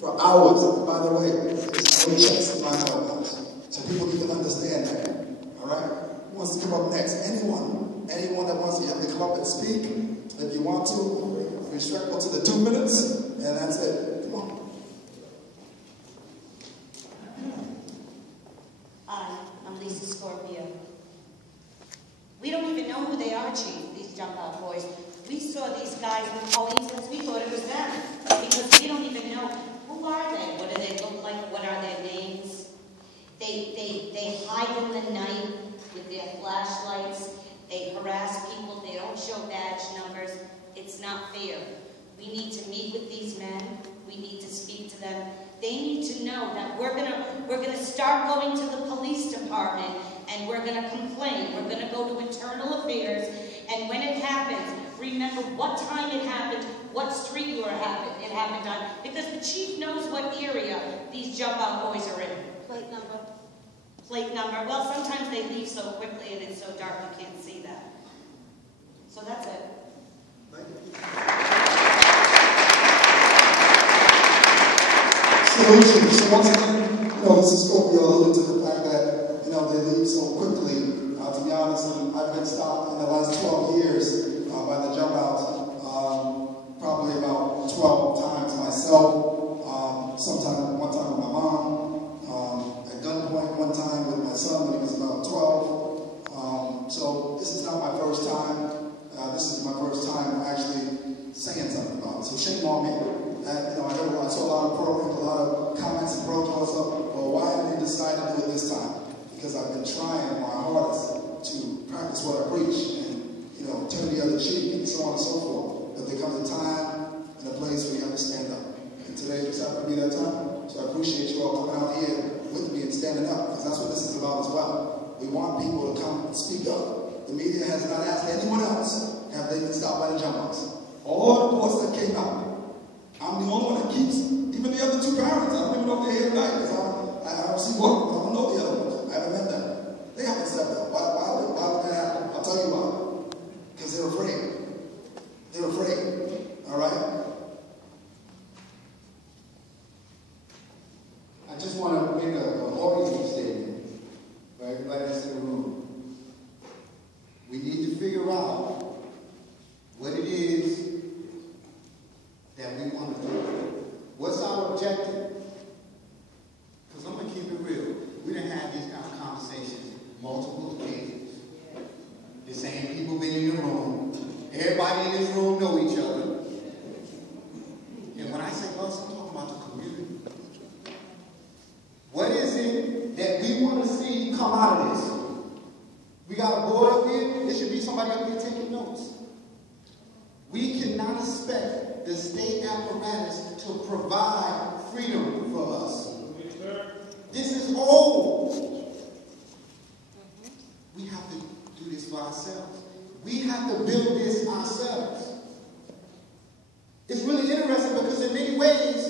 for hours. And by the way, there's no checks in my mailbox. So people need to understand that. All right? Who wants to come up next? Anyone that wants to, you have to come up and speak. If you want to, respectful to the 2 minutes, and that's it. Come on. Hi, I'm Lisa Scorpio. We don't even know who they are, Chief, these jump out boys. We saw these guys with coins, we thought it was them. Because we don't even know, who are they? What do they look like? What are their names? They hide in the night with their flashlights. They harass people. They don't show badge numbers. It's not fair. We need to meet with these men. We need to speak to them. They need to know that we're gonna start going to the police department and we're gonna complain. We're gonna go to internal affairs, and when it happens, remember what time it happened, what street it happened on, because the chief knows what area these jump out boys are in. Plate number. Plate number. Well, sometimes they leave so quickly and it's so dark you can't see that. So that's it. Thank you. So once again, this is Scorpio alluded to the fact that, they leave so quickly. To be honest, I've been stopped in the last 12 years by the jump outs, probably about 12 times myself. One time with my mom, at gunpoint one time with my son when he was about 12. So this is not my first time. This is my first time actually saying something about it. So shame on me. I saw a lot of programs, a lot of comments and protests of, well, why did they decide to do it this time? Because I've been trying my hardest to practice what I preach and, turn the other cheek and so on and so forth. But there comes a time and a place where you have to stand up. And today just happened to be that time. So I appreciate you all coming out here with me and standing up, because that's what this is about as well. We want people to come and speak up. The media has not asked anyone else have they been stopped by the jump outs. All the reports that came out, I'm the only one that keeps, even the other two parents, I don't even know if they're here tonight, because I don't see one, I don't know the other ones. I haven't met them. They haven't stepped up. Why would that happen? I'll tell you why. Because they're afraid. They're afraid. All right? I just want to make an orienting statement for everybody that's in the room. We need to figure out what it is that we want to do. What's our objective? Because I'm going to keep it real. We done had these kind of conversations multiple occasions. The same people been in the room. Everybody in this room know each other. And when I say us, I'm talking about the community. What is it that we want to see come out of this? We got a board up here. There should be somebody up here taking notes. We cannot expect the state apparatus to provide freedom for us. This is old. We have to do this for ourselves. We have to build this ourselves. It's really interesting because in many ways,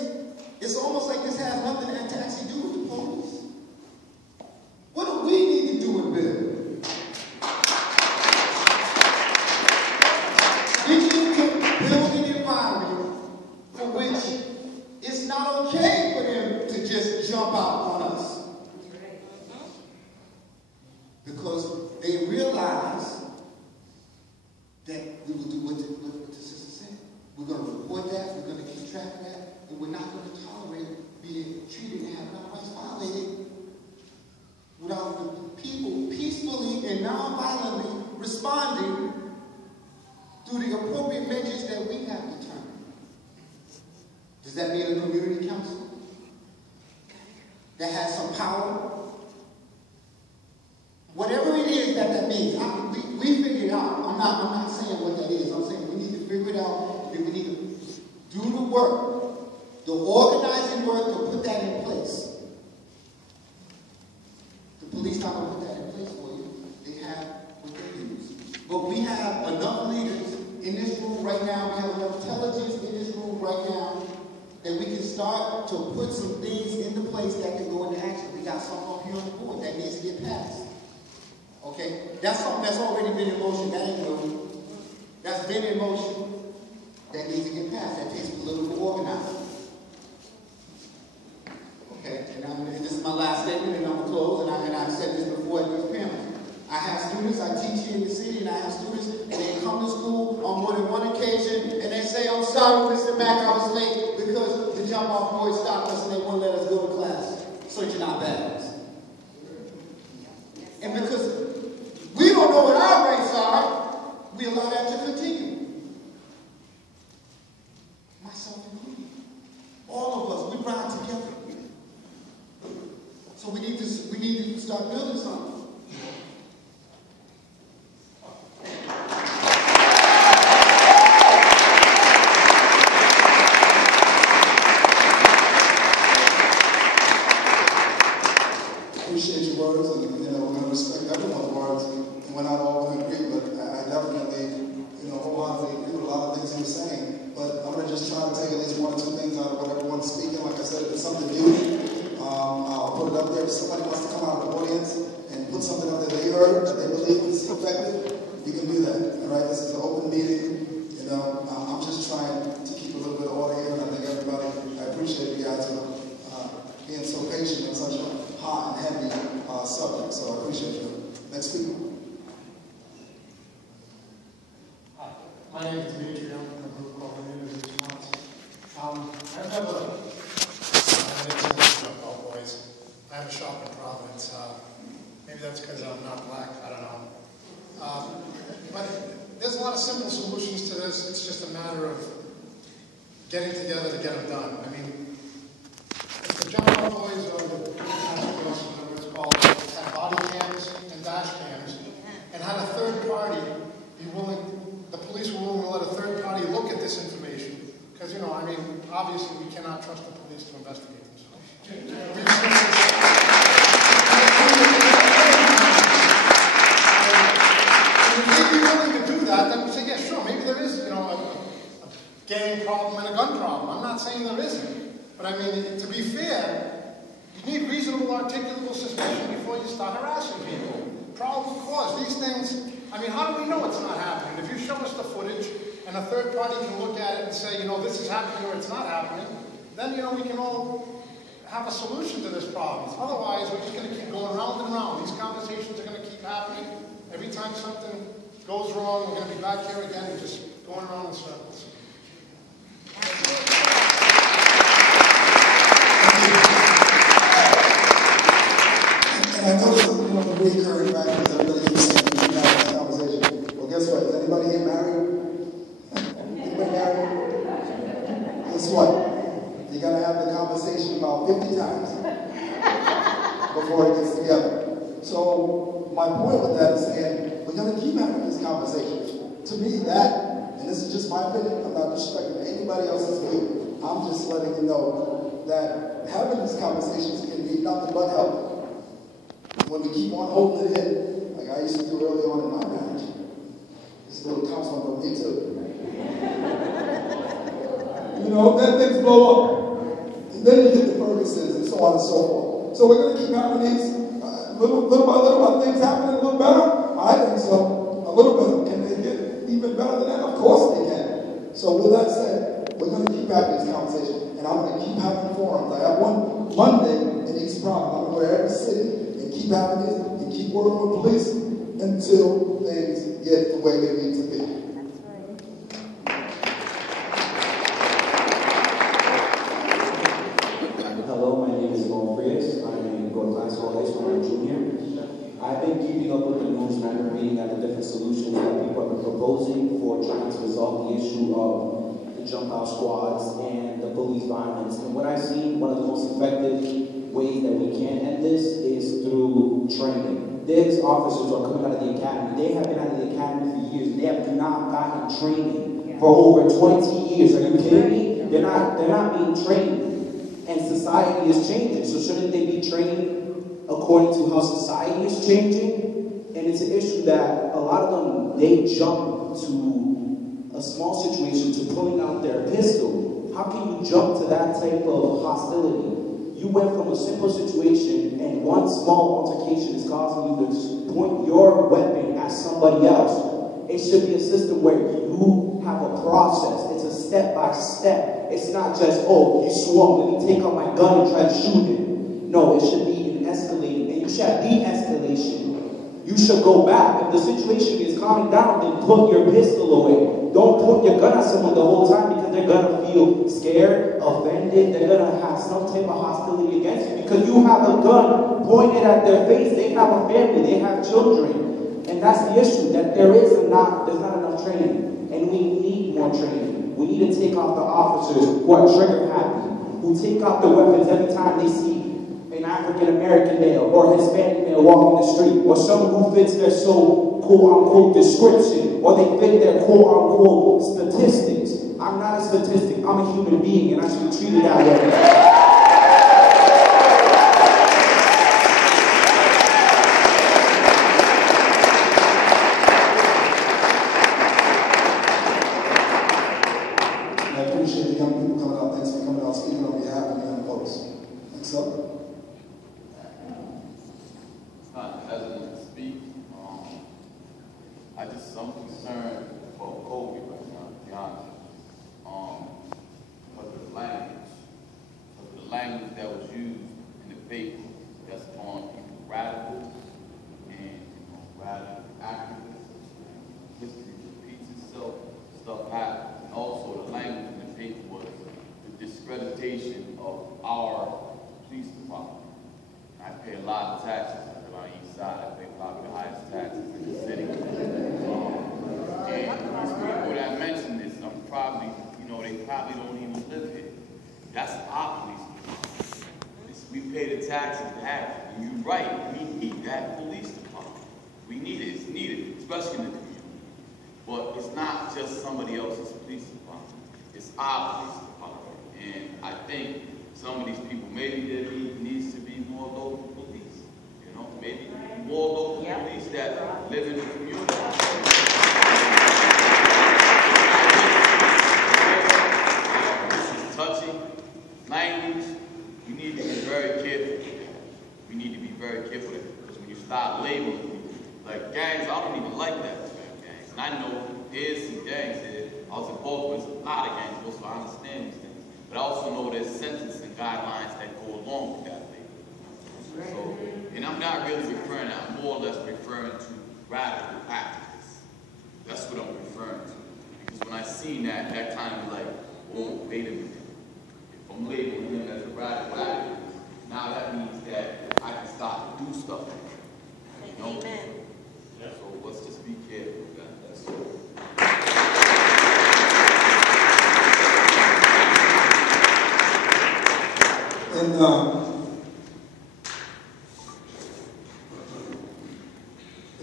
it's almost like this has nothing to actually do with the police. What do we need to do and build? We need to build an environment for which it's not okay for them to just jump out on us. Because they realize that we will do what the sister said. We're going to report that, we're going to keep track of that, and we're not going to tolerate being treated and having our rights violated without the people peacefully and non-violently responding through the appropriate measures that we have determined. Does that mean a community council that has some power? Whatever it is that means, we figure it out. I'm not saying what that is. I'm saying we need to figure it out, and we need to do the work, the organizing work to put that in place. The police not going to put that in place for you. They have what they use. But we have enough leaders in this room right now, we have enough intelligence in this room right now, that we can start to put some things into place that can go into action. We got something up here on the board that needs to get passed. Okay? That's something that's already been in motion. That ain't new. That's been in motion. That needs to get passed. That takes political organizing. jump-off boys stopped us and they wouldn't let us go to class, searching our bags. And because we don't know what our rights are, we allow that to continue. Myself included. All of us, we ride together. So we need to start building something. Appreciate your words, and we're going to respect everyone's words, and we're not all going to agree, but I definitely, wholeheartedly agree with a lot of things he was saying. But I'm going to just try to take at least one or two things out of what everyone's speaking. Like I said, if it's something new, I'll put it up there. If somebody wants to come out of the audience and put something up that they heard that they believe is effective, you can do that. All right, this is an open meeting. I'm just trying to keep a little bit of order here, and I think everybody, I appreciate you guys being so patient on such a hot and heavy subject, so I appreciate you. Next speaker. Hi, my name is Dimitri. I'm from a group called Community Response. I have a shop in Providence. Maybe that's because I'm not black, I don't know. But there's a lot of simple solutions to this. It's just a matter of getting together to get them done. I mean, if the jump-off boys or the whatever it's called, had body cams and dash cams, and had a third party be willing, the police were willing to let a third party look at this information. Because, obviously we cannot trust the police to investigate themselves. If they'd be willing to do that, then we say, yeah, sure, maybe there is, a gang problem and a gun problem. I'm not saying there isn't. But to be fair, you need reasonable, articulable suspicion before you start harassing people. Probable cause. These things, how do we know it's not happening? If you show us the footage and a third party can look at it and say, this is happening or it's not happening, then, we can all have a solution to this problem. Otherwise, we're just going to keep going round and round. These conversations are going to keep happening. Every time something goes wrong, we're going to be back here again and just going around in circles. And I know the recurring factors that really keep saying in this conversation. Well, guess what? Is anybody here married? Anybody married? Guess what? You're going to have the conversation about 50 times before it gets together. So my point with that is saying we're going to keep having these conversations. To me, that, and this is just my opinion, I'm not disrespecting anybody else's view. I'm just letting you know that having these conversations can be nothing but help. When we keep on holding it in, like I used to do early on in my marriage, this little counseling for me too. Then things blow up. And then you get the Fergusons and so on and so forth. So we're going to keep having these, little by little, are things happening a little better? I think so. A little better. Can they get even better than that? Of course they can. So with that said, we're going to keep having these conversations. And I'm going to keep having forums. I have one Monday in East Providence. I'm going to go to every city and keep having this and keep working with police until things get the way they need to be. Hello, my name is Mo Frias. I'm in Go-Class High School. I'm a junior. I've been keeping up with the news and I've been reading at the different solutions that people have been proposing for trying to resolve the issue of the jump out squads and the police violence. And what I've seen, one of the most effective ways that we can end this is through training. There's officers who are coming out of the academy. They have been out of the academy for years. They have not gotten training for over 20 years. Are you kidding me? They're not being trained. And society is changing. So shouldn't they be trained according to how society is changing? And it's an issue that a lot of them, they jump to a small situation to pulling out their pistol. How can you jump to that type of hostility? You went from a simple situation and one small altercation is causing you to point your weapon at somebody else. It should be a system where you have a process. It's a step by step. It's not just, oh, you swung, let me take out my gun and try to shoot him. No, it should be an escalating, and you should have de-escalation. You should go back. If the situation is calming down, then put your pistol away. Don't put your gun at someone the whole time because they're going to feel scared, offended, offended, they're going to have some type of hostility against you because you have a gun pointed at their face. They have a family, they have children. And that's the issue, that there's not enough training. And we need more training. We need to take off the officers who are trigger happy, who take out the weapons every time they see an African-American male or Hispanic male walking the street, or someone who fits their so quote-unquote description, or they fit their quote-unquote statistics. I'm not a statistic, I'm a human being, and I should be treated that way. I appreciate the young people coming out. Thanks for coming out, speaking on behalf of the young folks. Thanks, up. Not hesitant to speak. I just some concerned about COVID right now, to be honest. Because of the language that was used in the paper that's calling people radicals and radical activists. History repeats itself, stuff happens. And also the language in the paper was the discreditation of our police department. I pay a lot of taxes on the east side. I pay probably the highest taxes in the city. And these people that mention this, I'm probably, they probably don't even live here. That's our police department. We pay the taxes to have it. And you're right, we need that police department. We need it. It's needed, especially in the community. But it's not just somebody else's police department. It's our police department. And I think some of these people, maybe there needs to be more local police. Maybe more local police that live in the community. This is touchy language. We need to be very careful. We need to be very careful because when you start labeling people, like gangs, I don't even like that term, gangs. And I know there's some gangs there. I was involved with a lot of gangs, so I understand these things. But I also know there's sentencing guidelines that go along with that. So, and I'm not really referring, I'm more or less referring to radical activists. That's what I'm referring to. Because when I seen that, that kind of like, oh, wait a minute. If I'm labeling him as a radical activist, now that means that I can start to do stuff like that. Amen. So let's just be careful with that. That's all. And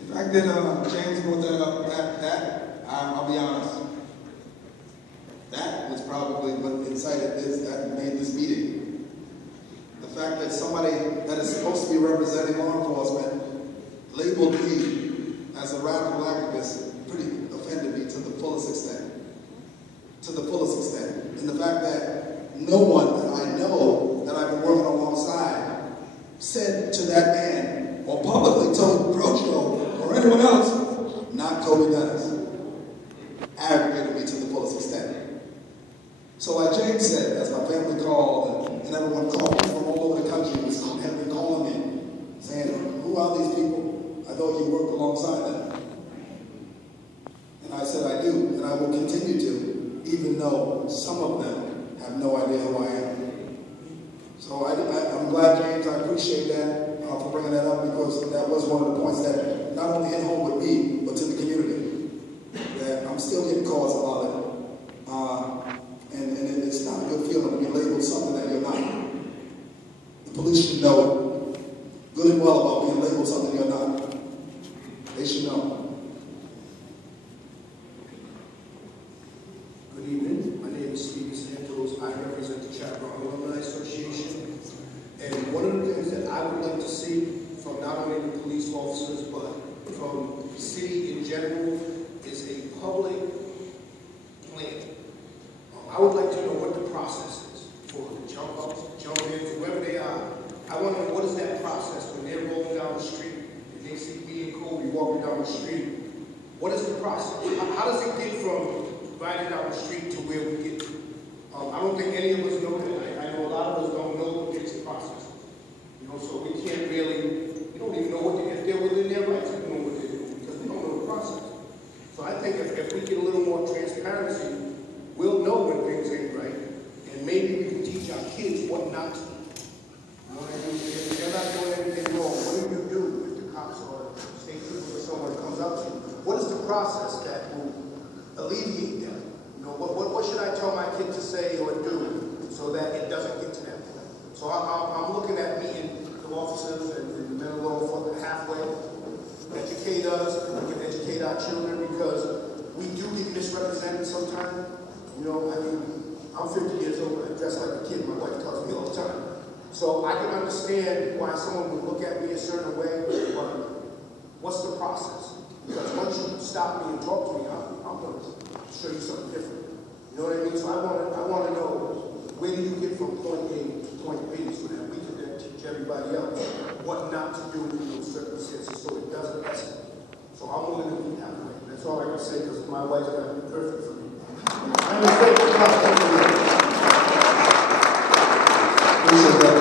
the fact that James brought that up, I'll be honest, that was probably what incited this, that made this meeting. The fact that somebody that is supposed to be representing law enforcement labeled me as a radical activist pretty offended me to the fullest extent. To the fullest extent. And the fact that no one that I know that I've been working alongside said to that man or publicly told Groucho or anyone else, not Kobe Dennis, aggravated me to the fullest extent. So like James said, as my family called and everyone called me from all over the country, have been calling me, saying, who are these people? I thought you worked alongside them. And I said I do, and I will continue to, even though some of them have no idea who I am. So I'm glad, James, I appreciate that for bringing that up, because that was one of the points that not only hit home with me, but to the community. That I'm still getting calls about it. And it's not a good feeling when you're labeled something that you're not. The police should know good and well about being labeled something you're not. They should know. Good evening. My name is Steve Santos. I represent the Chaparral Alumni Association. And one of the things that I would like to see from not only the police officers, but from the city in general, is a public plan. I would like to know what the process is for the jump ups, jump ins, whoever they are. I want to know what is that process when they're rolling down the street and they see me and Kobe walking down the street. What is the process? How does it get from riding down the street to where we get to? I don't think any of us know that. I know a lot of us don't know what gets the process. So we can't really, we don't even know what if they're within their rights, we don't know what they're doing because we don't know the process. So I think if we get a little more transparency, we'll know when things ain't right, and maybe we can teach teach our kids what not to do. You know what I mean? If they're not doing anything wrong, what do you do if the cops or state troopers or someone comes up to you? What is the process that will alleviate them? You know, what should I tell my kid to say or do so that it doesn't get to that point? So I'm looking at meeting the officers and the men and law enforcement halfway, educate us, we can educate our children because we do get misrepresented sometimes. You know, I mean, I'm 50 years old and I dress like a kid, my wife tells me all the time. So I can understand why someone would look at me a certain way, but what's the process? Because once you stop me and talk to me, I'm going to show you something different. You know what I mean? So I want to know, where do you get from point A to point B so that we can then teach everybody else what not to do in those circumstances so it doesn't escalate. So I'm willing to be halfway. That's all I can say because my wife's got to be perfect for me. I'm afraid to talk to you. Appreciate that.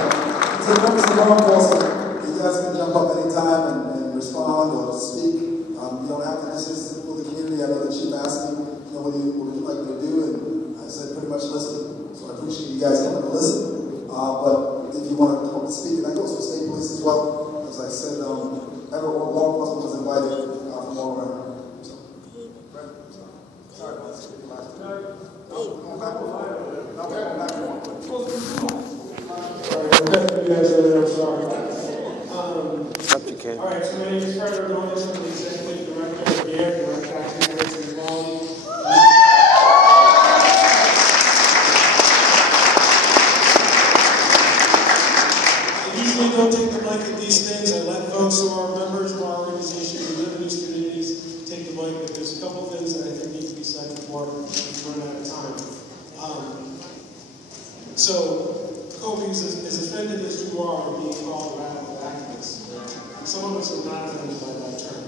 It's a phone call, so you guys can jump up anytime and respond or speak. You don't have to necessarily for the community. I know the chief asked me, you know, what would you like me to do? And I said pretty much listen. So I appreciate you guys coming to listen. But if you want to come and speak, and that goes for state police as well. As I said, everyone, law enforcement was invited from all around. So, right. Sorry, let's get the last time. No, back on. You guys are there, I'm sorry. All right, so my name is Fred Ordonez. I'm the Executive Director of DARE, Direct Action Rates and Quality. I usually don't take the mic at these things. I let folks who are members of our organization who live in these communities take the mic, but there's a couple things that I think need to be said before we run out of time. So, Kobe is as offended as you are being called a radical activist. Some of us are not offended by that term.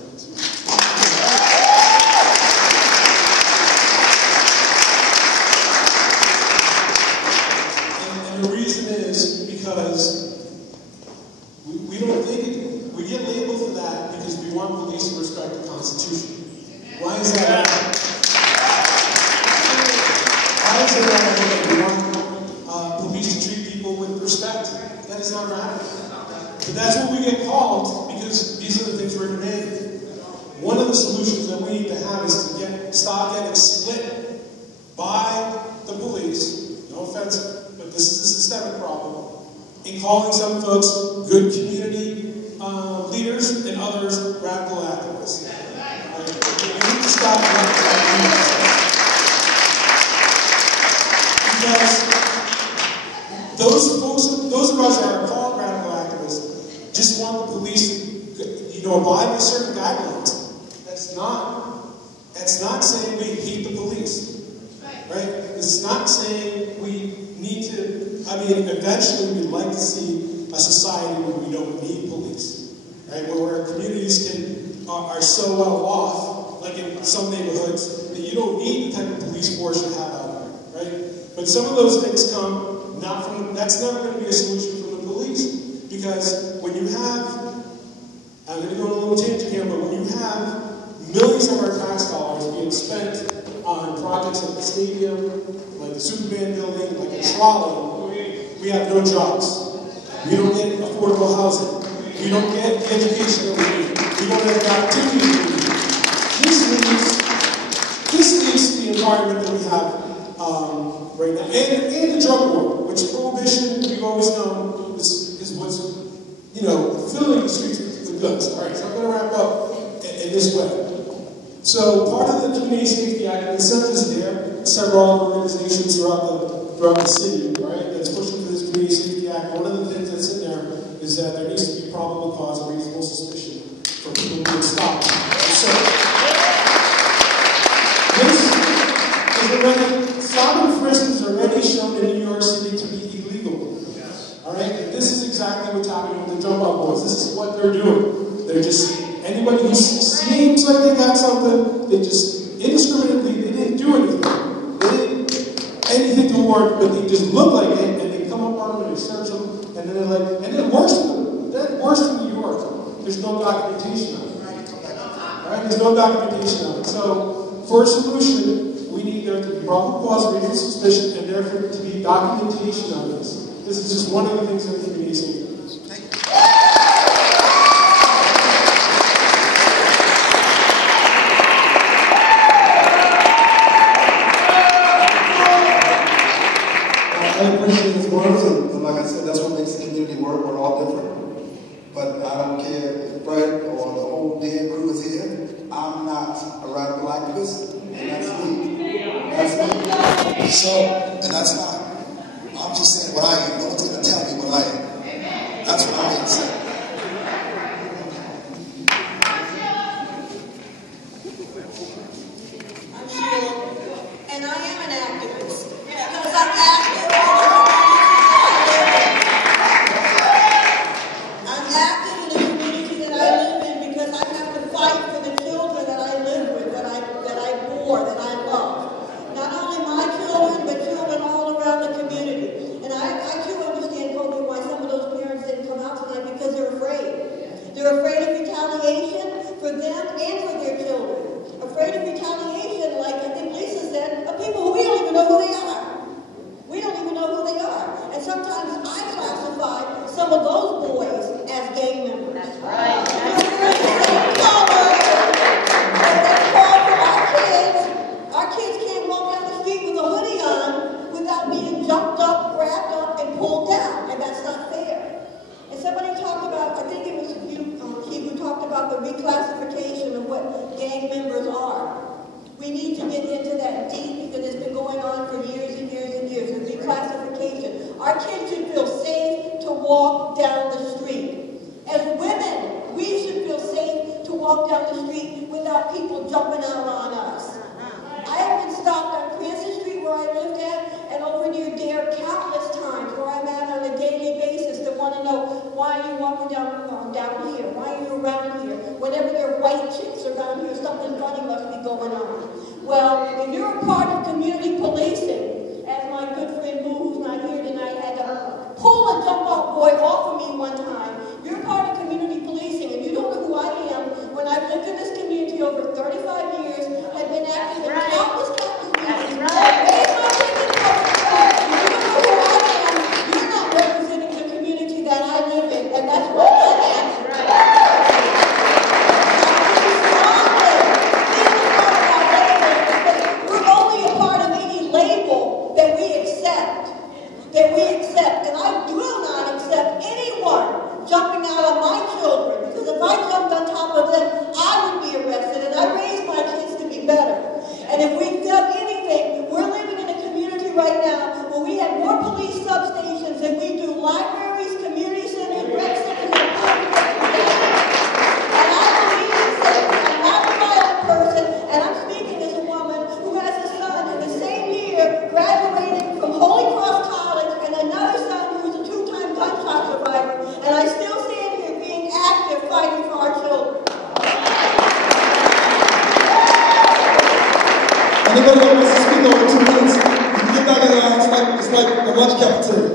And the reason is because we don't think we get labeled for that because we want police to respect the Constitution. Why is that? Why is it that we want police to treat people with respect? That is not radical. But that's what we get called because these are the things we're demanding. One of the solutions that we need to have is to stop getting split by the police. No offense, but this is a systemic problem. In calling some folks good community leaders and others radical activists. We need to stop that. Because those of us that are called radical activists just want the police to, abide by certain guidelines. That's not saying we hate the police, right? It's not saying we need to. I mean, eventually we'd like to see a society where we don't need police, right? Where our communities are so well off, like in some neighborhoods, that you don't need the type of police force you have out there, right? But some of those things come not from. That's never going to be a solution from the police, because when you have, I'm going to go on a little tangent here, but when you have millions of our tax dollars being spent on projects like the stadium, like the Superman building, like a trolley, we have no jobs. We don't get affordable housing. We don't get the education that we need. We don't have the activity that we need. This leads to the environment that we have right now. And the drug war, which prohibition, we've always known, is what's, filling the streets with guns. All right, so I'm going to wrap up in this way. So part of the Community Safety Act, and the census there, several organizations throughout the city, right, that's pushing for this Community Safety Act. One of the things that's in there is that there needs to be probable cause or reasonable suspicion for people being stopped. So this is already, stop and frisks are already shown in New York City to be illegal. Yes. All right, and this is exactly what's happening with the jump out boys. This is what they're doing. They're just. Anybody who seems like they got something, they just indiscriminately, they didn't do anything. They didn't anything toward, but they just look like it, and they come up on them and they search them, and then they're like, and then worse than New York, there's no documentation of it. All right, there's no documentation of it. So for a solution, we need there to be probable cause, reasonable suspicion, and therefore to be documentation of this. This is just one of the things that the community is saying. Thank you. I appreciate his words, and like I said, that's what makes the community work. We're all different. But I don't care if Brett or the whole damn crew is here. I'm not a radical activist, and that's me. That's me. So, and that's fine. I'm just saying what I am. No one's going to tell me what I am. That's what I'm going to say. I'm Sheila, and I am an activist because I'm active in the community. I'm active in the community that I live in because I have to fight for the children that I live with, that I bore, that I love. Not only my children, but children all around the community. And I too understand totally why some of those parents didn't come out tonight, because they're afraid. They're afraid of retaliation for them and for their children. Afraid of retaliation, like I think Lisa said, of people who we don't even know who they are. We don't even know who they are. And sometimes I classify some of those boys as gang members. That's right. They're wearing the same color as they call for our kids. Our kids can't walk down the street with a hoodie on without being jumped up, grabbed up, and pulled down. And that's not fair. And somebody talked about, I think it was you, Keith, who talked about the reclassification of what gang members are. We need to get into that deep because it's been going on for years and years and years. The reclassification. Our kids should feel safe to walk down the street. As women, we should feel safe to walk down the street without people jumping out on us. I have been stopped on Cranston Street where I lived at and over near Dare countless times where I'm at on a daily basis that want to know, why are you walking down here? Why are you around here? Whenever there are white chicks around here, something funny must be going on. Well, if you're a part of community policing, as my good friend Boo, who's not here tonight, had to pull a jump-out boy off of me one time, you're part of community policing, and you don't know who I am. When I've lived in this community over 35 years, I've been active in countless meetings. Raised my kids in public school. You don't know who I am. You're not representing the community that I live in, and that's what I am. We're only a part of any label that we accept. And I will not accept anyone jumping out on my children, because if I jumped on top of them, I would be arrested, and I raised my kids to be better. And if we've done anything, we're living in a community right now where we have more police substations than we do libraries, community centers, rec centers, and and I believe in safety. I'm not a violent person, and I'm speaking as a woman who has a son in the same year graduated from Holy Cross College, and another son who's a two-time gunshot survivor, and I still stand here being active, fighting for our children. Anybody that wants to speak over 2 minutes, you can get back in line. It's like the lunch cafeteria.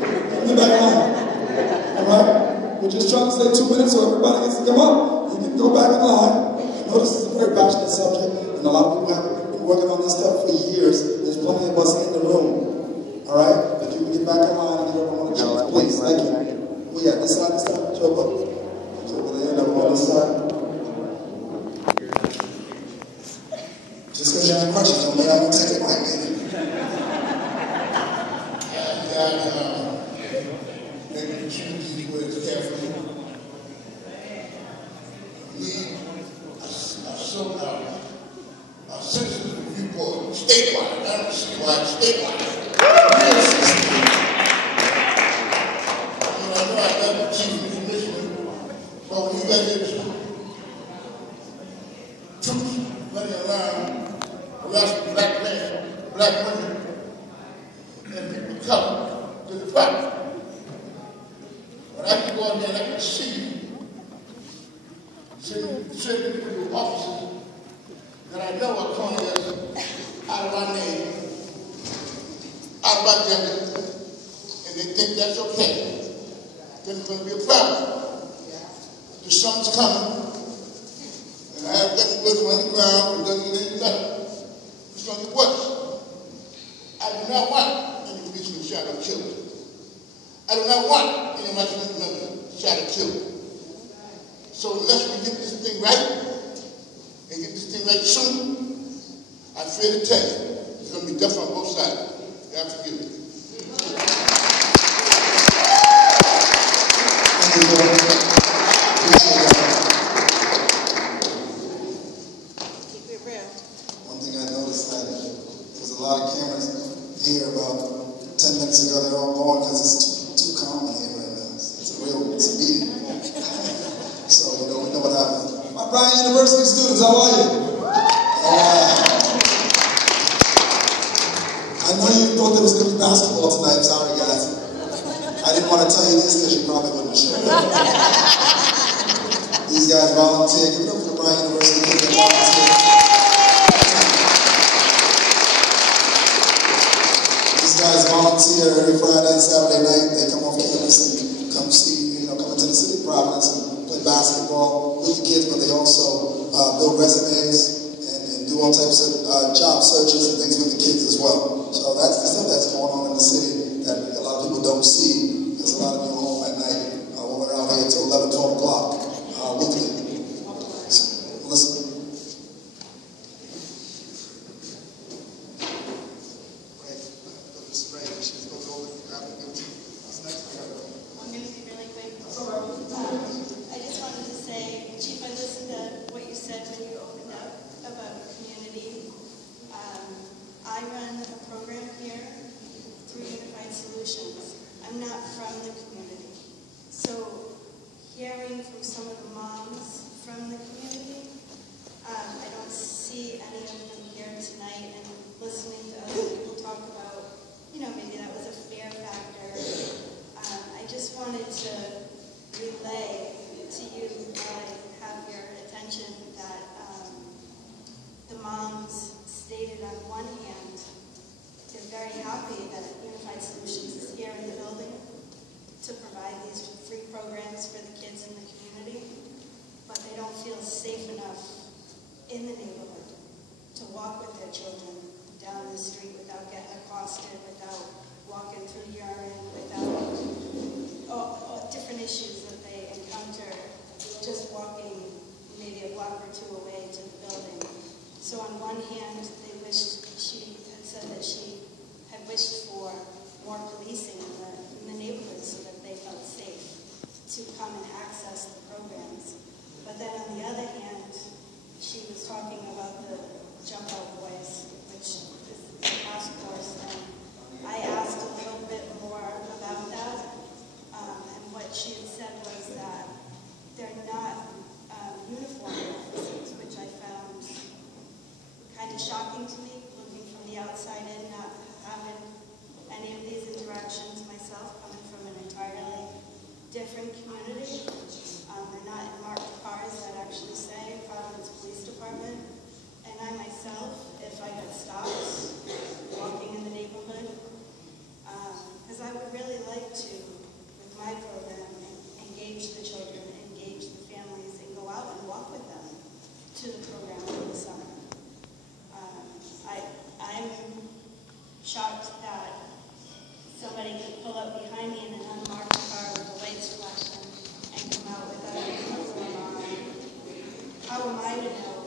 Get back in line. All right? We're just trying to stay 2 minutes so everybody gets to come up. You can go back in line. I know this is a very passionate subject, and a lot of people have been working on this stuff for years. There's plenty of us in the room. All right? But you can get back in line and give everyone a chance, please. Thank you. Oh yeah, this side, Joe, look. So over there, on this side. Just because you have questions don't mean I'm going to take it right, man. Maybe you choose these words carefully. We are our citizens viewpoint statewide, not citywide, statewide. Real citizens. I know I got the chief of the commissioner, but when you got your troops running around arresting black men, black women, and people of color to the fight. But I can go out there and I can see certain people, officers that I know are calling us out of our name, out of our gender, and they think that's okay. Then it's going to be a problem. The sun's coming, and I have got to put on the ground and doesn't get any better. It's going to get worse. I do not want any policeman shot or killed. I do not want any of my community members shot or killed. So unless we get this thing right, and get this thing right soon, I fear to tell you, it's going to be tough on both sides. You have to give it. Keep it real. One thing I noticed that there's a lot of cameras here about 10 minutes ago. They're all going because it's too common here right now. It's a meeting. So, we know what happens. My Bryan University students, how are you? I know you thought there was going to be basketball tonight. Sorry, guys. I didn't want to tell you this because you probably wouldn't have shown up. These guys volunteer. Give it up for the Bryan University kids that volunteer. These guys volunteer every Friday and Saturday night. They come off campus and come see, come into the city of Providence and play basketball with the kids, but they also build resumes and do all types of job searches and things with the kids as well. So that's the stuff that's going on in the city that a lot of people don't see, because a lot of you are home at night when we're out here until 11, 12 o'clock weekly. So, listen. I'm going to be really quick. I just wanted to say, Chief, I listened to what you said when you opened up about community. I run a program here through Unified Solutions. I'm not from the community. So hearing from some of the moms from the community, I don't see any of them here tonight, and listening to other people talk about, maybe that was a fear factor. I just wanted to relay to you, while I have your attention, that the moms stated on one hand, they're very happy that Unified Solutions is here in the building to provide these free programs for the kids in the community, but they don't feel safe enough in the neighborhood to walk with their children down the street without getting accosted, without walking through urine, without different issues that they encounter just walking maybe a block or two away to the building. So on one hand, she had said that she had wished for more policing in the neighborhood so that they felt safe to come and access the programs. But then on the other hand, she was talking about the jump out boys, which is the task force, and I asked a little bit more about that, and what she had said was that they're not uniformed officers, which I found kind of shocking to me, looking from the outside in, not having any of these interactions myself, coming from an entirely different community. They're not in marked cars that actually say Providence Police Department. And I myself, if I got stopped walking in the neighborhood, because I would really like to, with my program, engage the children, engage the families, and go out and walk with them to the program for the summer. I'm shocked that somebody could pull up behind me in an unmarked car with the lights flashing and come out without a uniform on. How am I to know,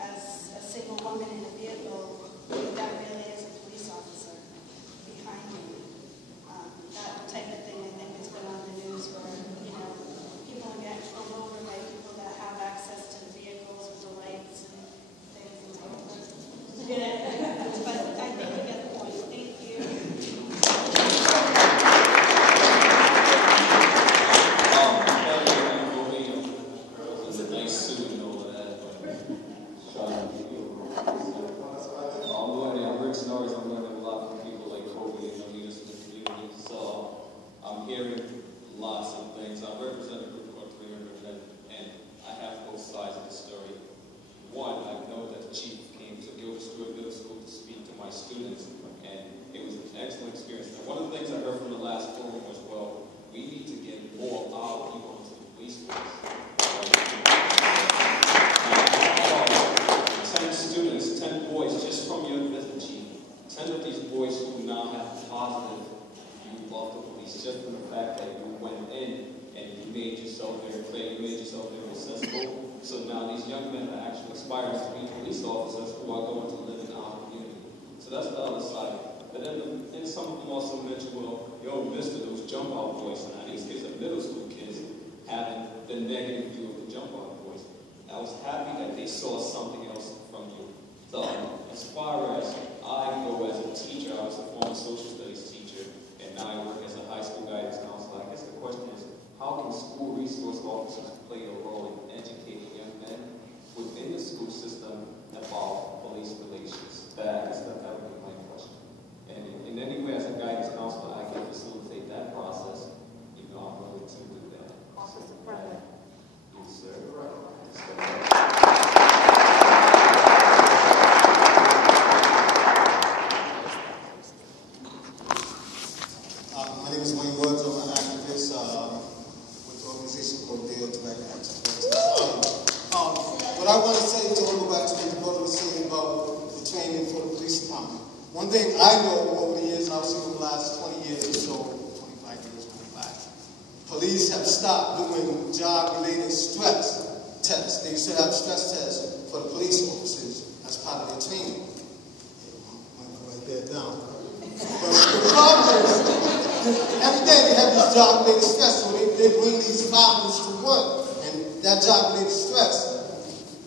as a single woman in a vehicle, that that really is a police officer behind me? That type of thing, I think, has been on the news where, people are getting pulled over by people that have access to the vehicles with the lights and things. But I think you get the point. Thank you. It was a nice suit and all of that. I'm hearing stories. I'm learning a lot from people like Kobe and the leaders in the community. So I'm hearing lots of things. I represent a group of about 300 men, and I have both sides of the story. One, I know that the chief came to Gilbert Middle School to speak to my students, and it was an excellent experience. And one of the things I heard from the last forum was, well, we need to get more of our people into the police force. 10 students, 10 boys, just from your visit, chief. 10 of these boys who fact that you went in and you made yourself very clear, you made yourself very accessible. So now these young men are actually aspiring to be police officers who are going to live in our community. So that's the other side. But then some of them also mentioned, well, yo, mister, those jump out boys. Now these kids are middle school kids having the negative view of the jump out boys. I was happy that they saw something else from you. So as far as I go as a teacher, I was a former social studies teacher, and now I work as a high school guidance counselor. I guess the question is, how can school resource officers play a role in educating young men within the school system about police relations? That would be my question. And in any way, as a guidance counselor, I can facilitate that process. You know, I'm willing to do that. Officer Brother. Yes, sir. My name is Wayne Woods. I'm an activist with the organization called Deal to Make Action. What I want to say, to go back to what the brother was saying about the training for the police department. One thing I know over the years, and I've seen over the last 20 years or so, 25 years, 25, police have stopped doing job-related stress tests. They used to have stress tests for the police officers as part of their training. I'm going to write that down. But the problem is, every day they have these job-related stress, so they bring these problems to work, and that job-related stress,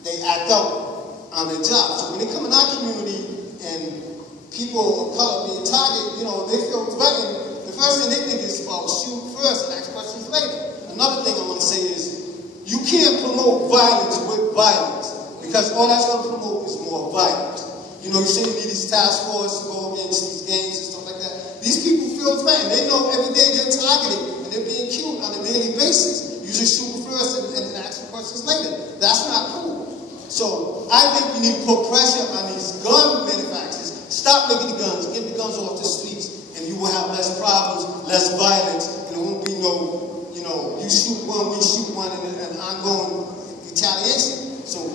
they act out on their job. So when they come in our community and people of color being targeted, you know, they feel threatened. The first thing they think is about shoot first and ask questions later. Another thing I want to say is, you can't promote violence with violence, because all that's going to promote is more violence. You know, you say you need these task force to go against these gangs and stuff like that. These people feel threatened. They know every day they're targeted and they're being killed on a daily basis. You just shoot first and ask questions later. That's not cool. So I think we need to put pressure on these gun manufacturers. Stop making the guns. Get the guns off the streets, and you will have less problems, less violence, and there won't be no, you know, you shoot one, we shoot one, and ongoing retaliation. So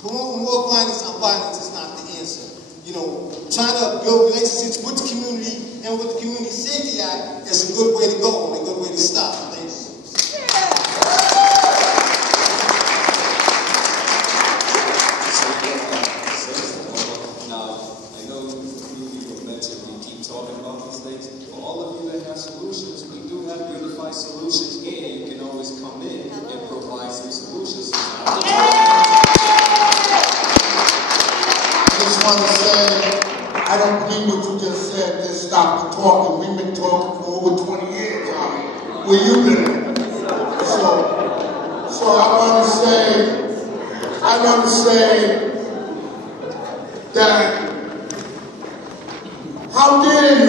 promoting more violence on violence is not the answer. You know, trying to build relationships with the community and with the Community Safety Act is a good way to go and a good way to start. Thank you. Solutions, we do have unified solutions here. You can always come in and provide some solutions. I just want to say, I don't believe what you just said. Just stop the talking. We've been talking for over 20 years, Tommy. Where you been? So I want to say that how dare